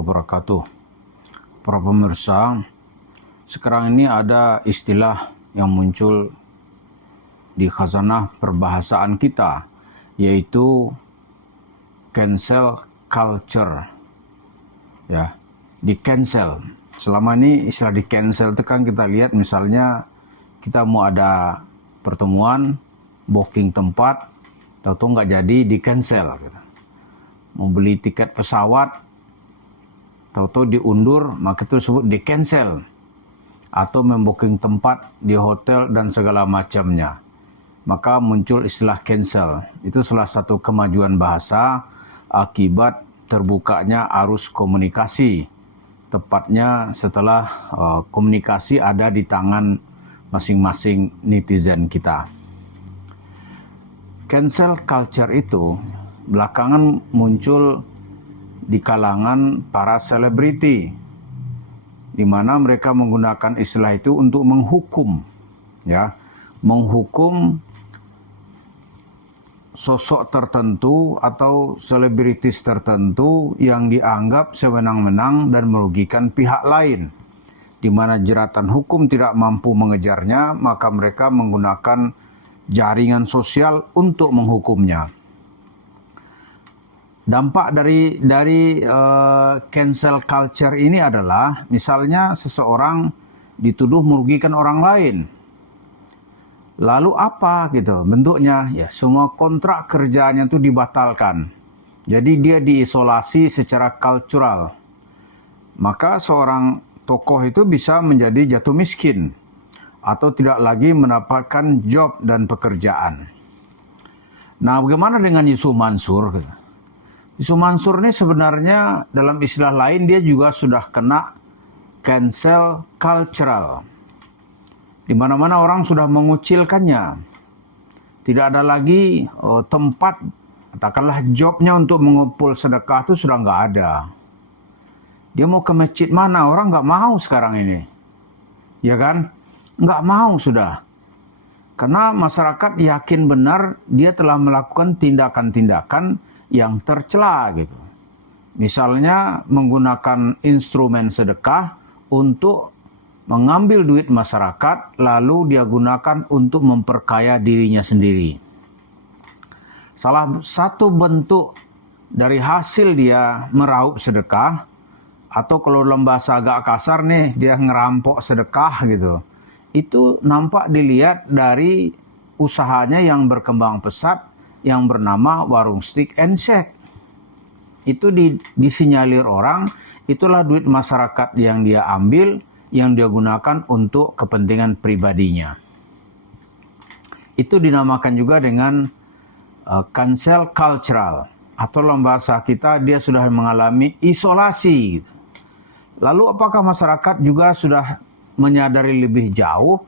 wabarakatuh. Para pemirsa, sekarang ini ada istilah yang muncul di khazanah perbahasaan kita, yaitu cancel culture. Ya, di cancel. Selama ini istilah di cancel itu kan kita lihat misalnya kita mau ada pertemuan, booking tempat, tahu-tahu nggak jadi, di cancel gitu. Mau beli tiket pesawat, tahu-tahu diundur, maka itu disebut di cancel. Atau membooking tempat di hotel dan segala macamnya, maka muncul istilah cancel. Itu salah satu kemajuan bahasa akibat terbukanya arus komunikasi, tepatnya setelah komunikasi ada di tangan masing-masing netizen kita. Cancel culture itu belakangan muncul di kalangan para selebriti, di mana mereka menggunakan istilah itu untuk menghukum, ya, menghukum sosok tertentu atau selebritis tertentu yang dianggap sewenang-wenang dan merugikan pihak lain, di mana jeratan hukum tidak mampu mengejarnya, maka mereka menggunakan jaringan sosial untuk menghukumnya. Dampak dari cancel culture ini adalah misalnya seseorang dituduh merugikan orang lain. Lalu apa gitu bentuknya? Ya, semua kontrak kerjanya itu dibatalkan. Jadi dia diisolasi secara kultural. Maka seorang tokoh itu bisa menjadi jatuh miskin atau tidak lagi mendapatkan job dan pekerjaan. Nah, bagaimana dengan Yusuf Mansur? Yusuf Mansur ini sebenarnya dalam istilah lain dia juga sudah kena cancel cultural. Di mana-mana orang sudah mengucilkannya. Tidak ada lagi tempat, katakanlah jobnya untuk mengumpul sedekah itu sudah nggak ada. Dia mau ke masjid mana? Orang nggak mau sekarang ini. Ya kan? Nggak mau sudah. Karena masyarakat yakin benar dia telah melakukan tindakan-tindakan yang tercela gitu. Misalnya menggunakan instrumen sedekah untuk mengambil duit masyarakat lalu dia gunakan untuk memperkaya dirinya sendiri. Salah satu bentuk dari hasil dia meraup sedekah, atau kalau dalam bahasa agak kasar nih dia ngerampok sedekah gitu, itu nampak dilihat dari usahanya yang berkembang pesat yang bernama warung steak and shake. Itu disinyalir orang, itulah duit masyarakat yang dia ambil, yang dia gunakan untuk kepentingan pribadinya. Itu dinamakan juga dengan cancel cultural, atau dalam bahasa kita dia sudah mengalami isolasi. Lalu apakah masyarakat juga sudah menyadari lebih jauh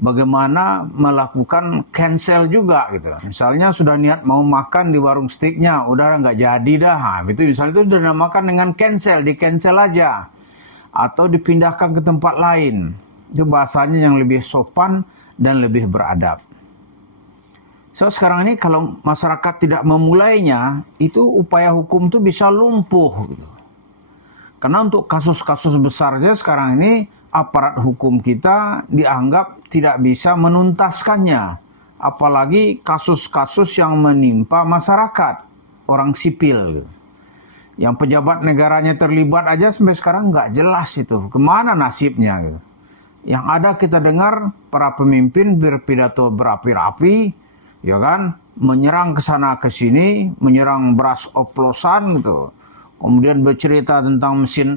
bagaimana melakukan cancel juga gitu. Misalnya sudah niat mau makan di warung steaknya, udah nggak jadi dah. Itu misalnya itu dinamakan dengan cancel, di cancel aja. Atau dipindahkan ke tempat lain. Itu bahasanya yang lebih sopan dan lebih beradab. So sekarang ini kalau masyarakat tidak memulainya, itu upaya hukum itu bisa lumpuh gitu. Karena untuk kasus-kasus besarnya sekarang ini aparat hukum kita dianggap tidak bisa menuntaskannya. Apalagi kasus-kasus yang menimpa masyarakat, orang sipil. Yang pejabat negaranya terlibat aja sampai sekarang nggak jelas itu. Kemana nasibnya gitu. Yang ada kita dengar para pemimpin berpidato berapi-rapi, ya kan, menyerang ke sana ke sini, menyerang beras oplosan gitu. Kemudian bercerita tentang mesin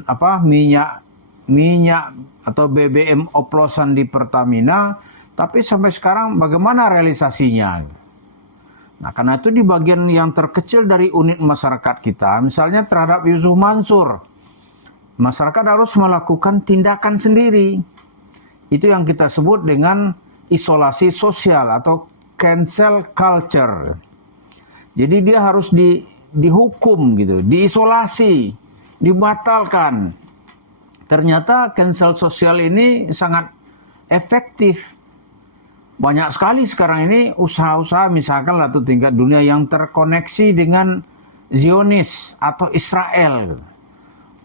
minyak atau BBM oplosan di Pertamina, tapi sampai sekarang bagaimana realisasinya? Nah, karena itu di bagian yang terkecil dari unit masyarakat kita, misalnya terhadap Yusuf Mansur, masyarakat harus melakukan tindakan sendiri. Itu yang kita sebut dengan isolasi sosial atau cancel culture. Jadi dia harus dihukum gitu, diisolasi, dibatalkan. Ternyata cancel sosial ini sangat efektif. Banyak sekali sekarang ini usaha-usaha misalkan atau tingkat dunia yang terkoneksi dengan Zionis atau Israel.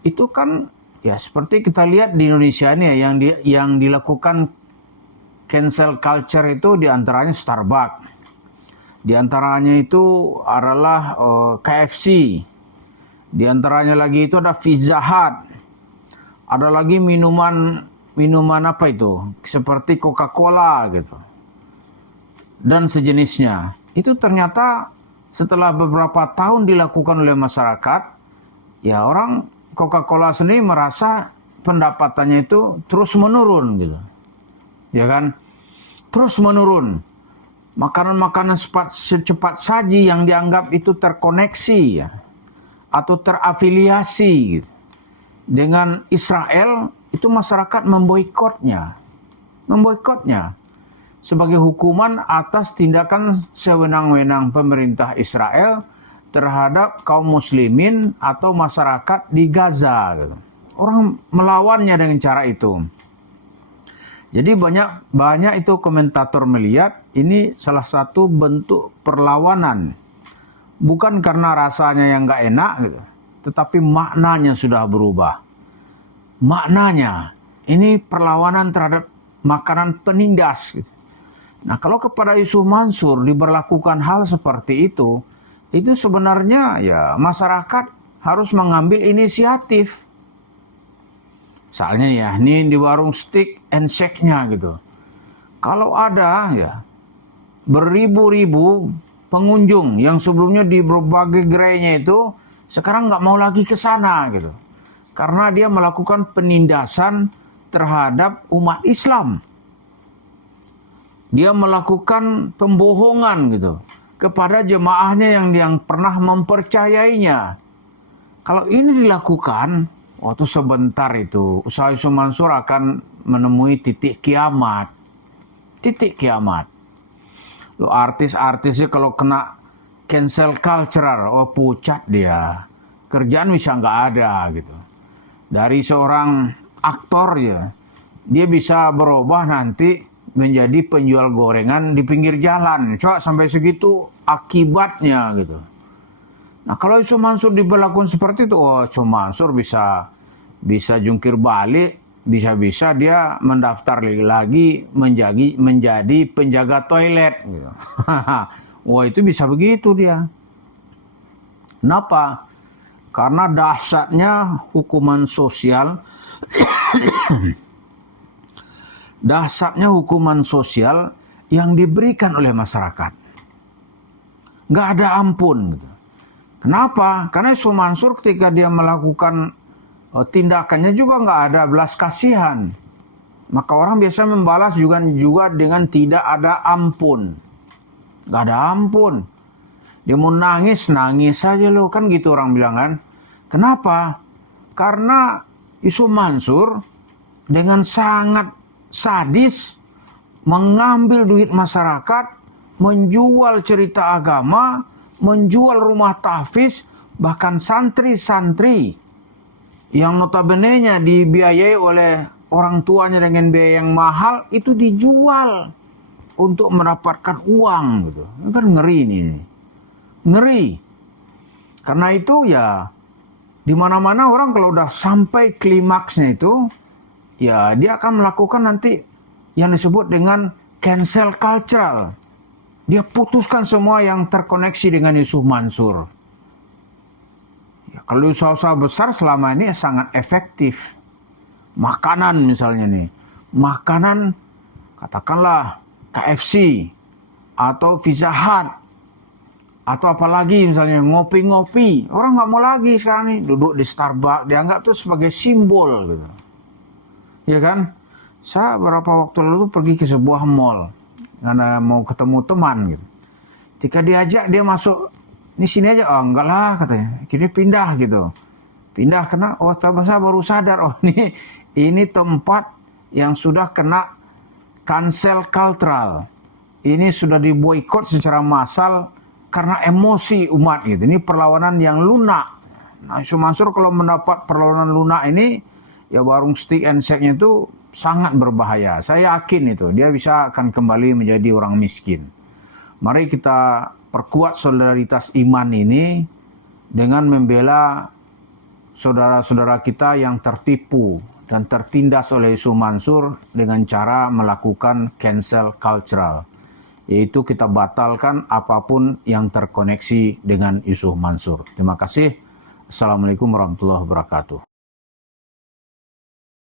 itu kan ya seperti kita lihat di Indonesia ini ya, yang dilakukan cancel culture itu diantaranya Starbucks, diantaranya itu adalah KFC, diantaranya lagi itu ada Pizza Hut, ada lagi minuman apa itu seperti Coca-Cola gitu dan sejenisnya. Itu ternyata setelah beberapa tahun dilakukan oleh masyarakat, ya orang Coca-Cola sendiri merasa pendapatannya itu terus menurun gitu. Ya kan? Terus menurun. Makanan-makanan secepat saji yang dianggap itu terkoneksi ya, atau terafiliasi gitu dengan Israel, itu masyarakat memboikotnya. Memboikotnya sebagai hukuman atas tindakan sewenang-wenang pemerintah Israel terhadap kaum muslimin atau masyarakat di Gaza gitu. Orang melawannya dengan cara itu. Jadi banyak itu komentator melihat ini salah satu bentuk perlawanan. Bukan karena rasanya yang nggak enak gitu, tetapi maknanya sudah berubah. Maknanya ini perlawanan terhadap makanan penindas gitu. Nah, kalau kepada Yusuf Mansur diberlakukan hal seperti itu sebenarnya ya masyarakat harus mengambil inisiatif. Misalnya ya, ini di warung steak and shake-nya gitu. Kalau ada ya beribu-ribu pengunjung yang sebelumnya di berbagai gerainya itu sekarang nggak mau lagi ke sana gitu. Karena dia melakukan penindasan terhadap umat Islam. Dia melakukan pembohongan gitu kepada jemaahnya yang pernah mempercayainya. Kalau ini dilakukan, waktu sebentar itu usaha Yusuf Mansur akan menemui titik kiamat. Titik kiamat. Loh, artis-artisnya kalau kena cancel culture, pucat dia. Kerjaan bisa nggak ada gitu. Dari seorang aktor ya, dia bisa berubah nanti menjadi penjual gorengan di pinggir jalan. Coba sampai segitu akibatnya gitu. Nah, kalau Yusuf Mansur diberlakukan seperti itu, Yusuf Mansur bisa jungkir balik, bisa-bisa dia mendaftar lagi menjadi penjaga toilet gitu. Wah, itu bisa begitu dia. Kenapa? Karena dahsyatnya hukuman sosial dahsyatnya hukuman sosial yang diberikan oleh masyarakat. Nggak ada ampun. Gitu. Kenapa? Karena Yusuf Mansur ketika dia melakukan tindakannya juga nggak ada belas kasihan. Maka orang biasa membalas juga dengan tidak ada ampun. Nggak ada ampun. Dia mau nangis saja loh. Kan gitu orang bilang kan. Kenapa? Karena Yusuf Mansur dengan sangat sadis mengambil duit masyarakat, menjual cerita agama, menjual rumah tahfiz, bahkan santri-santri yang notabene-nya dibiayai oleh orang tuanya dengan biaya yang mahal itu dijual untuk mendapatkan uang gitu. Ini kan ngeri ini. Ngeri. Karena itu ya di mana-mana orang kalau udah sampai klimaksnya itu ya dia akan melakukan nanti yang disebut dengan cancel cultural. Dia putuskan semua yang terkoneksi dengan Yusuf Mansur. Ya, kalau usaha-usaha besar selama ini sangat efektif. Makanan misalnya nih. Makanan katakanlah KFC atau Pizza Hut. Atau apalagi misalnya ngopi-ngopi. Orang nggak mau lagi sekarang nih duduk di Starbucks. Dianggap tuh sebagai simbol gitu. Ya kan? Saya beberapa waktu lalu pergi ke sebuah mall karena mau ketemu teman gitu. Ketika diajak dia masuk, ini sini aja, enggak lah katanya. Kini pindah gitu. Pindah karena saya baru sadar ini tempat yang sudah kena cancel cultural. Ini sudah diboikot secara massal karena emosi umat gitu. Ini perlawanan yang lunak. Nah, Yusuf Mansur kalau mendapat perlawanan lunak ini ya warung stick and shake-nya itu sangat berbahaya. Saya yakin itu dia bisa akan kembali menjadi orang miskin. Mari kita perkuat solidaritas iman ini dengan membela saudara-saudara kita yang tertipu dan tertindas oleh Yusuf Mansur dengan cara melakukan cancel cultural, yaitu kita batalkan apapun yang terkoneksi dengan Yusuf Mansur. Terima kasih. Assalamualaikum warahmatullahi wabarakatuh.